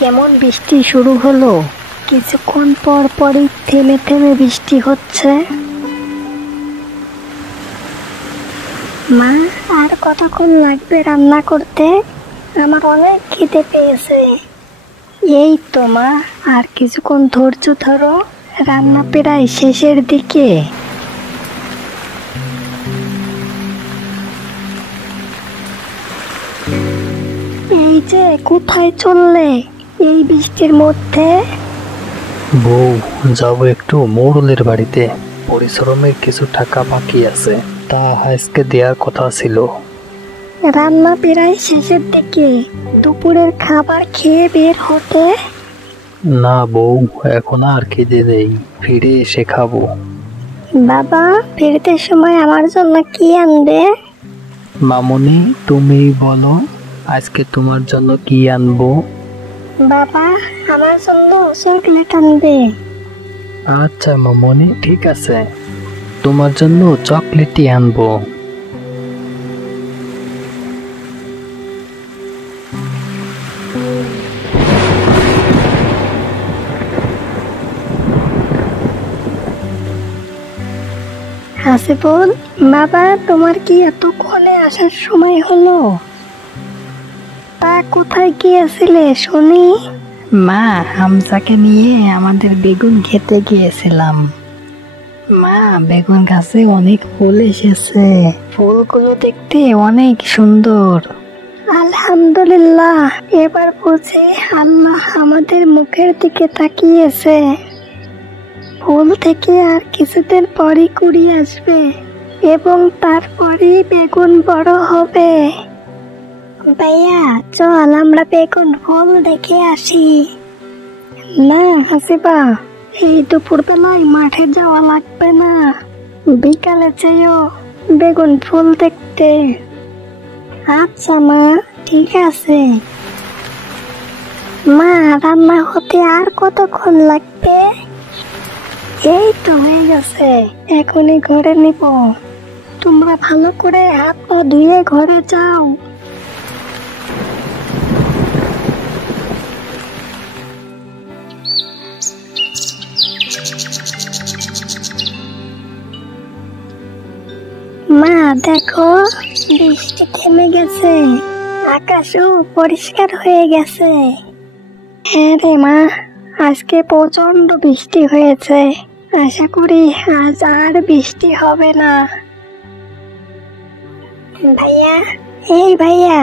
কেমন বৃষ্টি শুরু হলো। কিছুক্ষণ পর পরই থেমে থেমে বৃষ্টি হচ্ছে। মা, আর কতক্ষণ লাগবে রান্না করতে? আমার অনেক খিদে পেয়েছে। এই তো মা, আর কিছুক্ষণ ধৈর্য ধরো, রান্না প্রায় শেষের দিকে। এই যে কোথায় চললে এই বৃষ্টির মধ্যে? বউ, যাবো একটু মোড়লের বাড়িতে। পরিশ্রমের কিছু টাকা বাকি আছে, তা আজকে দেওয়ার কথা ছিল। রান্না প্রায় শেষের দিকে, দুপুরের খাবার খেয়ে বের হতে। না বউ, এখন আর খিদে নেই, ফিরে এসে খাবো। বাবা, ফিরতে সময় আমার জন্য কি আনবে? মামুনি, তুমি বলো আজকে তোমার জন্য কি আনবো। বাবা, আমার জন্য চকলেট আনবে। আচ্ছা মামুনি, ঠিক আছে, তোমার জন্য চকলেটই আনবো। হাসিবুল, বাবা তোমার কি এতক্ষণে আসার সময় হলো? তা কোথায় গিয়েছিলে শুনি? মা, হামজাকে নিয়ে আমাদের বেগুন খেতে গিয়েছিলাম। মা, বেগুন গাছে অনেক ফুল এসেছে, ফুলগুলো দেখতে অনেক সুন্দর। আলহামদুলিল্লাহ, এবার বুঝি আল্লাহ আমাদের মুখের দিকে তাকিয়েছে। ফুল থেকে আর কিছুদিন পরই কুড়ি আসবে এবং তারপরেই বেগুন বড় হবে। ভাইয়া, চল আমরা বেগুন ফুল দেখে আসি। না হাসিবা, এই দুপুর বেলায় মাঠে যাওয়া লাগবে না, বিকালে যেও বেগুন ফুল দেখতে। আচ্ছা মা, ঠিক আছে। মা, রান্না হতে আর কতক্ষণ লাগবে? এই তো হয়ে গেছে, এখনই ঘরে নিব। তোমরা ভালো করে হাত পা ধুয়ে ঘরে যাও। মা দেখো, বৃষ্টি থেমে গেছে, আকাশও পরিষ্কার হয়ে গেছে। হ্যাঁ রে মা, আজকে প্রচন্ড বৃষ্টি হয়েছে, আশা করি আজ আর বৃষ্টি হবে না। ভাইয়া, এই ভাইয়া,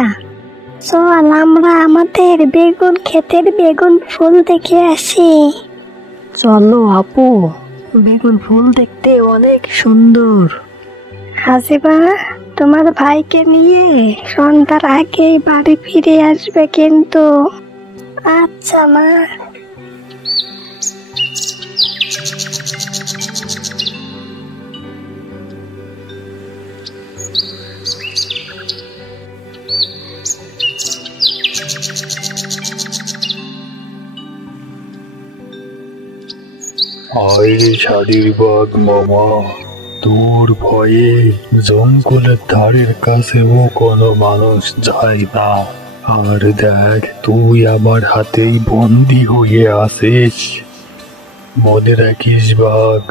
চল আমরা আমাদের বেগুন ক্ষেতের বেগুন ফুল দেখে আসি। চলো আপু, বেগুন ফুল দেখতে অনেক সুন্দর। হাসিবা, তোমার ভাইকে নিয়ে সন্ধ্যার আগেই বাড়ি ফিরে আসবে কিন্তু। আচ্ছা মা। আরে শাড়ির বাগ মামা, তোর ভয়ে জঙ্গলের ধারের কাছেও কোনো মানুষ যায় না। আর দেখ, তুই আমার হাতেই বন্দি হয়ে আছিস। মনে রাখিস বাঘ,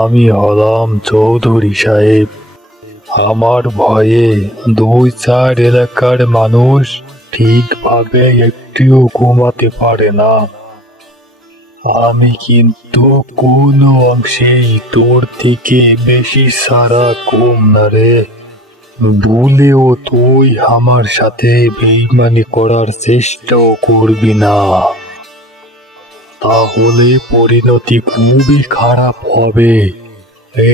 আমি হলাম চৌধুরী সাহেব। আমার ভয়ে 2-4 এলাকার মানুষ ঠিকভাবে একটিও ঘুমাতে পারে না। আমি কিন্তু কোনো অংশেই তোর থেকে বেশি সারা কম না রে। ভুলেও তুই আমার সাথে বেইমানি করার চেষ্টাও করবি না, তাহলে পরিণতি খুবই খারাপ হবে।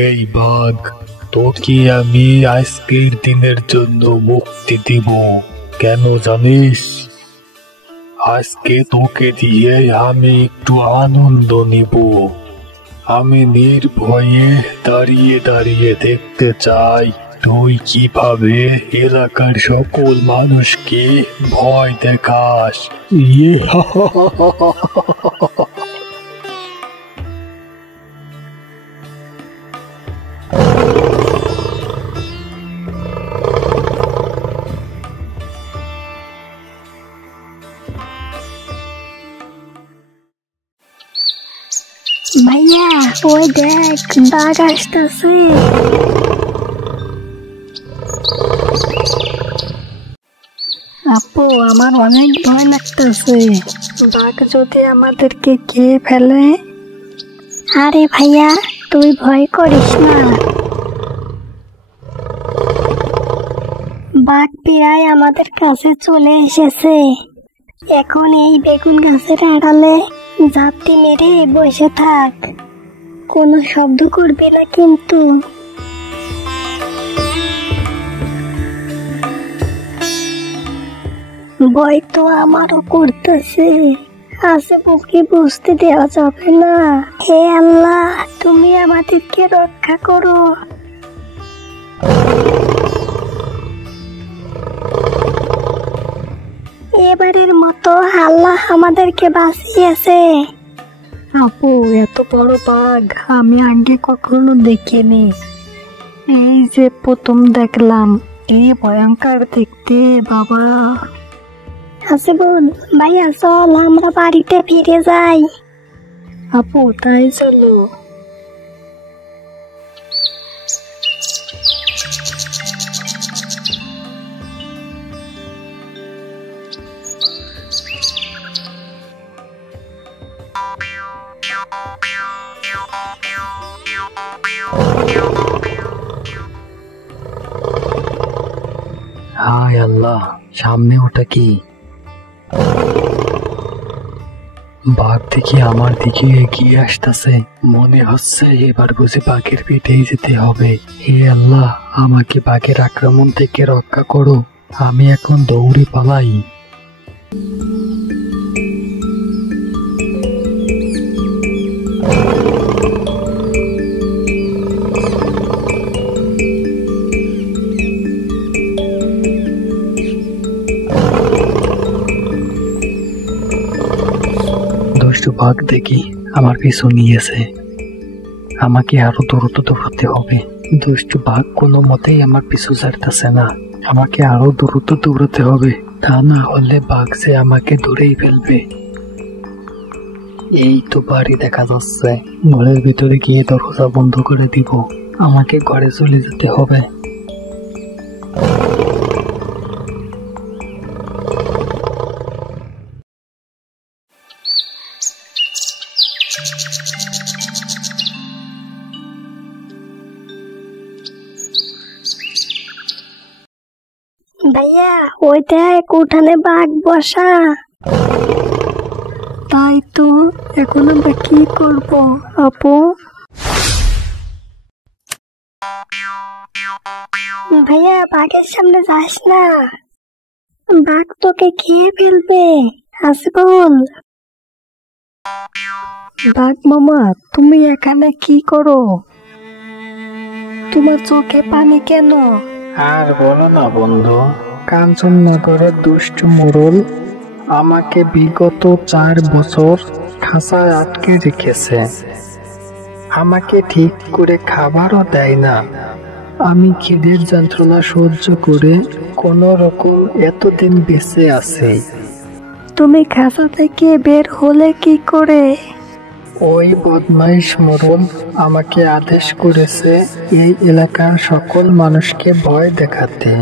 এই বাঘ, তোকে আমি আজকের দিনের জন্য মুক্তি দিব। কেন জানিস? আজকে তোকে দিয়ে আমি একটু আনন্দ নিব। আমি নির্ভয়ে দাঁড়িয়ে দাঁড়িয়ে দেখতে চাই তুই কিভাবে এলাকার সকল মানুষকে ভয় দেখাস। ইয়ে ওই দেখ বাঘ আসতেছে। আপু আমার অনেক ভয় লাগতেছে, বাঘ যদি আমাদেরকে খেয়ে ফেলে। আরে ভাইয়া তুই ভয় করিস না, বাঘ প্রায় আমাদের কাছে চলে এসেছে। এখন এই বেগুন গাছের আড়ালে ঝাপটি মেরে বসে থাক, কোনো শব্দ করবি না কিন্তু। ভয় তো আমারও করতেছে, আশেপাশে বুঝতে দেওয়া যাবে না। হে আল্লাহ তুমি আমাদেরকে রক্ষা করো। এবারের মতো আল্লাহ আমাদেরকে বাঁচিয়েছে। আপু এত বড় বাঘ আমি আগে কখনো দেখিনি, এই যে প্রথম দেখলাম, এই ভয়ঙ্কর দেখতে বাবা। হাসিবুল ভাইয়া চল আমরা বাড়িতে ফিরে যাই। আপু তাই চলো। হায় আল্লাহ, সামনে ওটা কি? বাঘ দেখি আমার দিকে এগিয়ে আসতেছে, মনে হচ্ছে এবার বুঝি বাঘের পিঠেই যেতে হবে। হে আল্লাহ আমাকে বাঘের আক্রমণ থেকে রক্ষা করো, আমি এখন দৌড়ে পালাই। দুষ্টু বাঘ দেখি আমার পিছু নিয়েছে, আমাকে আরো দ্রুত দৌড়াতে হবে। দুষ্টু বাঘ কোনো মতেই আমার পিছু ছাড়তেছে না, আমাকে আরো দ্রুত দৌড়াতে হবে, তা না হলে বাঘ যে আমাকে ধরেই ফেলবে। এই তো বাড়ি দেখা যাচ্ছে, ঘরের ভিতরে গিয়ে দরজা বন্ধ করে দিব, আমাকে ঘরে চলে যেতে হবে। ভাইয়া ওই দেখ উঠানে বাঘ বসা। তাই তো, এখন আমরা কি করব আপু? ভাইয়া বাঘের সামনে যাস না, বাঘ তোকে খেয়ে ফেলবে। হাসিবুল বাঘ মামা তুমি এখানে কি করো? তোমার চোখে পানি কেন? আর বলো না বন্ধু, কাঞ্চননগরের দুষ্টু মোড়ল আমাকে বিগত 4 বছর খাঁচায় আটকে রেখেছে, আমাকে ঠিক করে খাবারও দেয় না। আমি খিদের যন্ত্রণা সহ্য করে কোনো রকম এতদিন বেঁচে আছি। তুমি খাঁচা থেকে বের হলে কি করে? ওই বদমাইশ মোড়ল আমাকে আদেশ করেছে এই এলাকার সকল মানুষকে ভয় দেখাতে।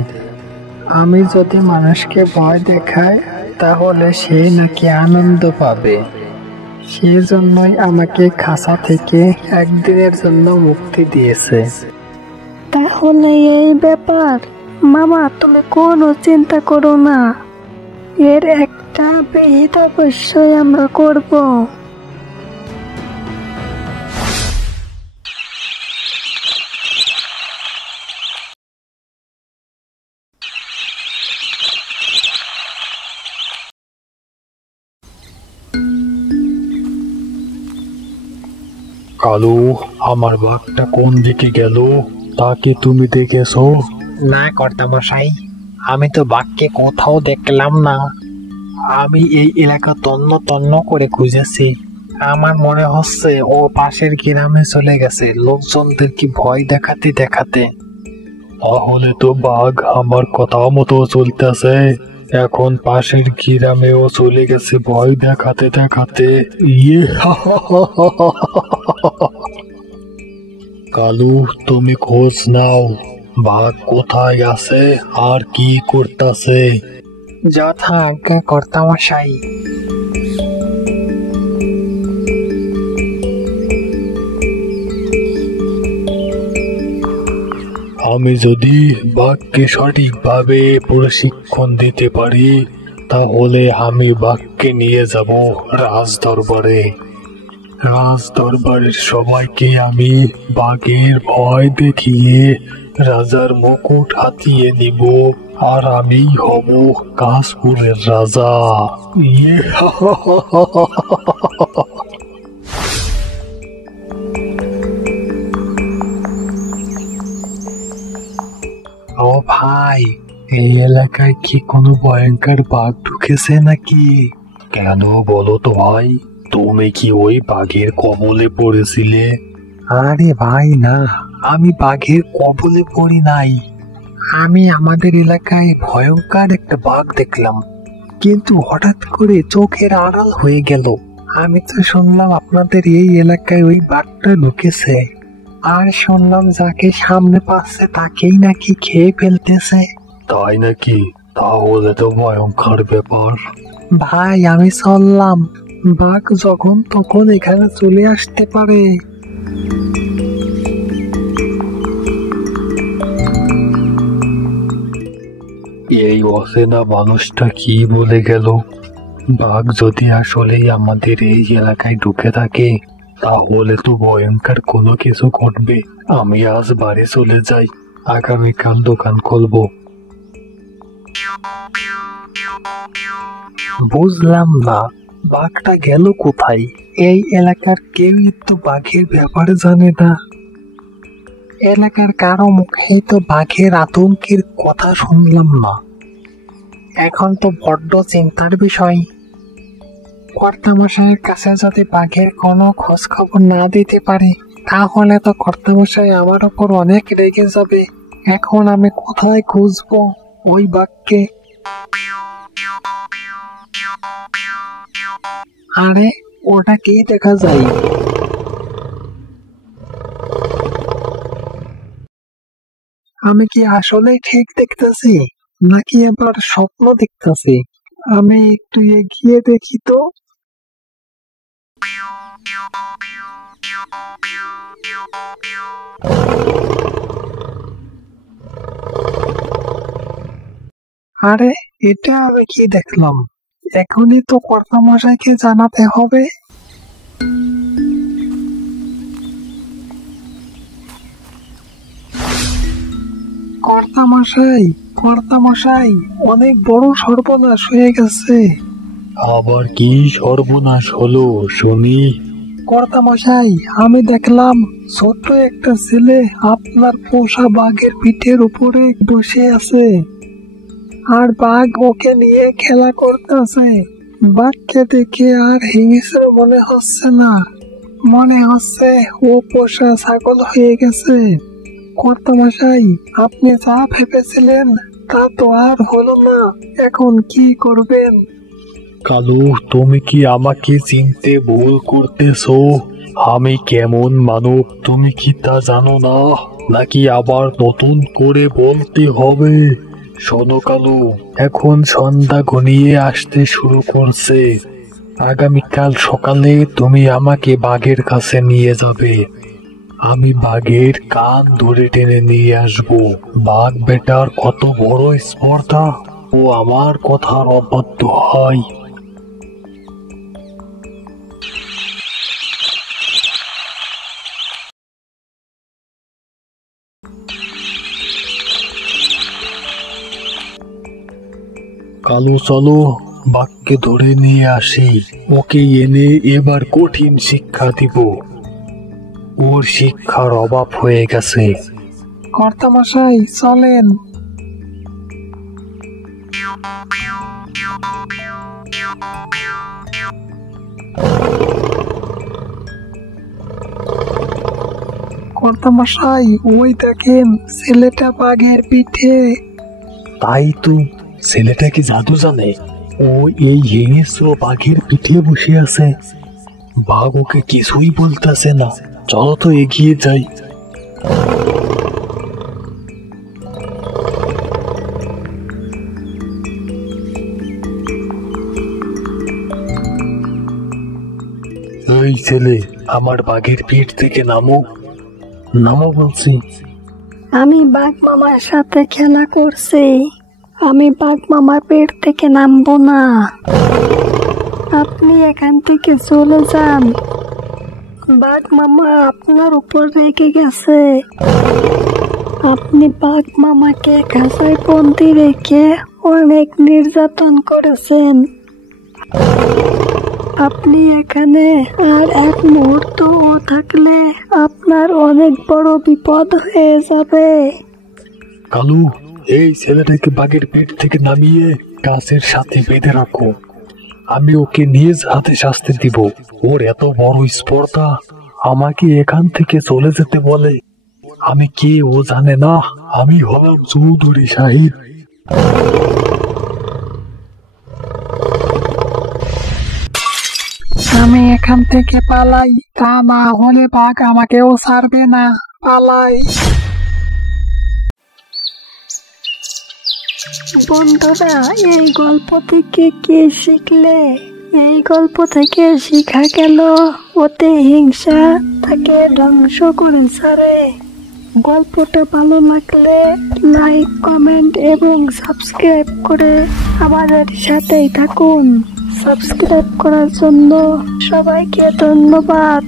আমি যদি মানুষকে ভয় দেখাই তাহলে সে নাকি আনন্দ পাবে, সেজন্যই আমাকে খাঁচা থেকে একদিনের জন্য মুক্তি দিয়েছে। তাহলে এই ব্যাপার? মামা তুমি কোনো চিন্তা করো না, এর একটা বিহিত অবশ্যই আমরা করব। কালু, আমার বাঘটা কোন দিকে গেল তা কি তুমি দেখেছো? না কর্তামশাই, আমি তো বাঘকে কোথাও দেখলাম না। আমি এই এলাকা তন্ন তন্ন করে খুঁজেছি, আমার মনে হচ্ছে ও পাশের গ্রামে চলে গেছে লোকজনদেরকে ভয় দেখাতে দেখাতে। তাহলে তো বাঘ আমার কথা মতো চলতেছে, এখন পাশের গ্রামেও চলে গেছে ভয় দেখাতে দেখাতে। ইয়ে কালু, তুমি খোঁজ নাও বাঘ কোথায় আছে আর কি করতেছে। যথা আজ্ঞা কর্তামশাই। আমি যদি বাঘকে সঠিকভাবে প্রশিক্ষণ দিতে পারি তাহলে আমি বাঘকে নিয়ে যাব রাজদরবারে। রাজদরবারের সবাইকে আমি বাঘের ভয় দেখিয়ে রাজার মুকুট হাতিয়ে নিব আর আমি হব কাশপুরের রাজা। ইয়ে ও ভাই, এই এলাকায় কি কোনো ভয়ঙ্কর বাঘ ঢুকেছে নাকি? কেন বলো তো ভাই, তুমি কি ওই বাঘের কবলে পড়েছিলে? আরে ভাই না, আমি বাঘের কবলে পড়ি নাই। আমি আমাদের এলাকায় ভয়ঙ্কর একটা বাঘ দেখলাম, কিন্তু হঠাৎ করে চোখের আড়াল হয়ে গেল। আমি তো শুনলাম আপনাদের এই এলাকায় ওই বাঘটা ঢুকেছে, আর শুনলাম যাকে সামনে পাচ্ছে তাকেই নাকি খেয়ে ফেলতেছে। তাই নাকি? তাহলে তো ভয়ঙ্কর ব্যাপার। ভাই আমি চললাম, বাঘ যখন তখন এখানে চলে আসতে পারে। এই অচেনা মানুষটা কি বলে গেল? বাঘ যদি আসলেই আমাদের এই এলাকায় ঢুকে থাকে তাহলে তো ভয়ঙ্কর কোনো কিছু ঘটবে। আমি আজ বাড়ি চলে যাই, আগামীকাল দোকান খুলবো। বুঝলাম না, বাঘটা গেল কোথায়? এই এলাকার কেউই তো বাঘের ব্যাপারে জানে না। এলাকার কারো মুখেই তো বাঘের আতঙ্কের কথা শুনলাম না। এখন তো বড্ড চিন্তার বিষয়। কর্তামশাইয়ের কাছে যদি বাঘের কোনো খোঁজ খবর না দিতে পারে তাহলে তো কর্তামশাই আমার উপর অনেক রেগে যাবে। এখন আমি কোথায় খুঁজবো ওই বাঘকে? আরে ওটা কি দেখা যায়? আমি কি আসলে ঠিক দেখতেছি নাকি আবার স্বপ্ন দেখতেছি? আমি একটু এগিয়ে দেখি তো। আরে এটা আমি কি দেখলাম? এখনই তো কর্তামশাইকে জানাতে হবে। কর্তামশাই, কর্তামশাই, অনেক বড় সর্বনাশ হয়ে গেছে। আবার কি সর্বনাশ হলো শুনি? কর্তামশাই, আমি দেখলাম ছোট্ট একটা ছেলে আপনার পোষা বাঘের পিঠের উপরে বসে আছে, আর বাঘ ওকে নিয়ে খেলা করতেছে। বাঘকে দেখে আর হিংস্র মনে হচ্ছে না, মনে হচ্ছে ও পোষা ছাগল হয়ে গেছে। কর্তামশাই, আপনি যা ভেবেছিলেন তা তো আর হলো না, এখন কি করবেন? কালু, তুমি কি আমাকে চিনতে ভুল করতেছো? আমি কেমন মানব তুমি কি তা জানো না, নাকি আবার নতুন করে বলতে হবে? শোনো কালু, এখন সন্ধ্যা ঘনিয়ে আসতে শুরু করছে। আগামীকাল সকালে তুমি আমাকে বাঘের কাছে নিয়ে যাবে। আমি বাঘের কান ধরে টেনে নিয়ে আসবো। বাঘ বেটার কত বড় স্পর্ধা, ও আমার কথার অবাধ্য হয়। কালু, চলো বাঘকে ধরে নিয়ে আসি। ওকে এনে এবার কঠিন শিক্ষা দিব। ওর শিক্ষার অভাব হয়ে গেছে। কর্তামশাই চলেন। কর্তামশাই, ওই দেখেন ছেলেটা বাঘের পিঠে। তাই তো, ছেলেটা কি জাদু জানে? ও এই হিংস্র বাঘের পিঠে বসে আছে। বাঘ ওকে কিছুই বলতেছে না। চলো তো এগিয়ে যাই। এই ছেলে, আমার বাঘের পিঠ থেকে নামো, নামো বলছি। আমি বাঘ মামার সাথে খেলা করছি, আমি বাঘ মামার পেট থেকে নামবো না। আপনি এখান থেকে চলে যান, বাঘ মামা আপনার উপর রেগে গেছে। আপনি বাঘ মামাকে খাঁচায় বন্দি রেখে অনেক নির্যাতন করেছেন। আপনি এখানে আর এক মুহূর্ত থাকলে আপনার অনেক বড় বিপদ হয়ে যাবে। কালু, এই ছেলেটাকে বাঘের পেট থেকে নামিয়ে গাছের সাথে বেঁধে রাখো। আমি ওকে নিজ হাতে শাস্তি দিব। ওর এত বড় স্পর্ধা, আমাকে এখান থেকে চলে যেতে বলে। আমি কে ও জানে না, আমি হলাম চৌধুরী সাহিব। আমি এখান থেকে পালাই, তা না হলে বাঘ আমাকেও ছাড়বে না। পালাই। বন্ধুরা, এই গল্প থেকে কি শিখলে? এই গল্প থেকে শিখা গেল ওতে হিংসা তাকে ধ্বংস করে ছাড়ে। গল্পটা ভালো লাগলে লাইক, কমেন্ট এবং সাবস্ক্রাইব করে আমাদের সাথেই থাকুন। সাবস্ক্রাইব করার জন্য সবাইকে ধন্যবাদ।